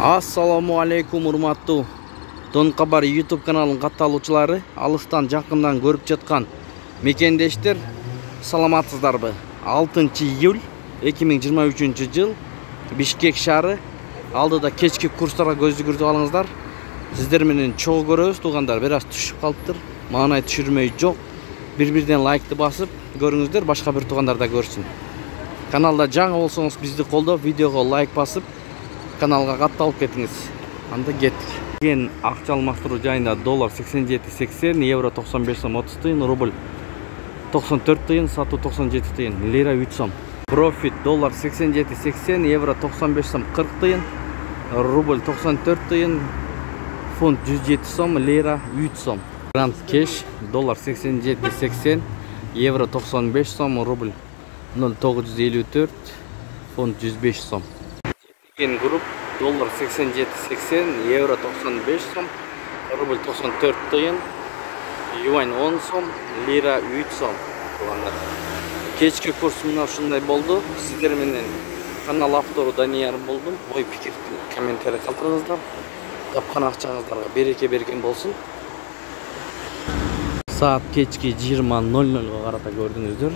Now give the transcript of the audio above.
Assalamu alaikum урматтуу Дон Кабар YouTube каналынын катталуучулары, алыстан жакындан көрүп жаткан мекендештер, саламатсыздарбы? 6 июль 2023 жыл Бишкек шаары алдыда кечки курстарга көз жүгүртүп алыңыздар. Сиздер менен чогуу көрөбүз, туугандар. Бир аз түшүп калыптыр. Маанай түшүрмөй жок. Бир-бирден лайкты басып көрүңүздөр, башка бир туугандар да көрсүн. Каналда жаңы болсоңуз бизди колдоп, видеого лайк басып, каналга катталып кетиңиз. Анда кеттик. Кен акча алмаштыруу жайында доллар 87.80, евро 95 сом 30 тыйын, рубль 94 тыйын, сатуу 97 тыйын, лира 3 сом. Профит доллар 87.80, евро 95 сом 40 тыйын, рубль 94 тыйын, фунт 107 сом, лира 3 сом. Гранд кеш доллар 87.80, евро 95 сом, рубль 0,954, фунт 105 сом. Кен групп доллар 87.80, евро 95 сом, рубль 94 тыйын, юань 10 сом, лира 3 сом. Кечки курс мына ушундай болду. Сиздер менен канал автору Данияр болдум. Ой пикир, комментарий калтырыңыздар. Тапкан акчаңыздарга береке берген болсун. Саат кечки 20:00 карата көрдүңүздөр.